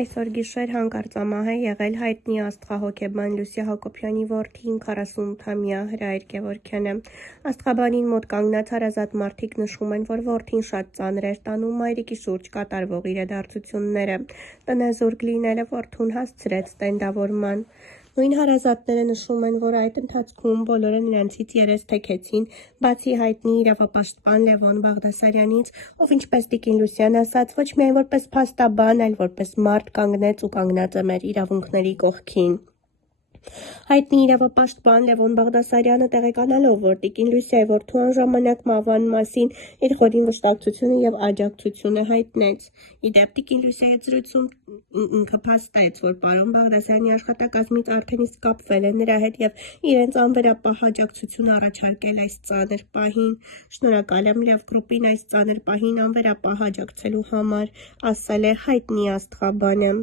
Այսօր գիշեր հանկարծամահ է եղել հայտնի աստղահոգեբան Լուսիա Հակոբյանի որդին 48-ամյա Հրայր Գևորգյանը։ Աստղաբանին մոտ կանգնած հարազատ մարդիկ նշում են, որ որդին շատ ծանր էր տանում մայրիկի շուրջ կատարվող իրադարձությունները։ Տնազուրկ լինելը որդուն հասցրեց տենդավորման։ Նույն հարազատները նշում են, որ այդ ընթացքում բոլորը նրանցից երես թեքեցին, բացի հայտնի իրավապաշտպան Լևոն Բաղդասարյանից, ով ինչպես տիկին Լուսյան ասաց, ոչ միայն որպես փաստաբան, այլ որպես մարդ կանգնեց ու կանգնած է մեր իրավունքների կողքին։ Հայտնի իրավապաշտպան Լևոն Բաղդասարյանը տեղեկանալով, որ տիկին Լուսիայի որդու անժամանակ մահվան մասին իր խորին վշտակցությունը և աջակցությունը հայտնեց։ Ի դեպ, տիկին Լուսիայի զրույցում ինքը փաստեց, որ պարոն Բաղդասարյանի աշխատակազմից արդեն իսկ կապվել է նրա հետ և իրենց անվերապահ աջակցություն առաջարկել այս ծանր պահին։ Շնորհակալ եմ Լև գրուպին այս ծանր պահին անվերապահ աջակցելու համար, ասել է հայտնի աստղաբանը։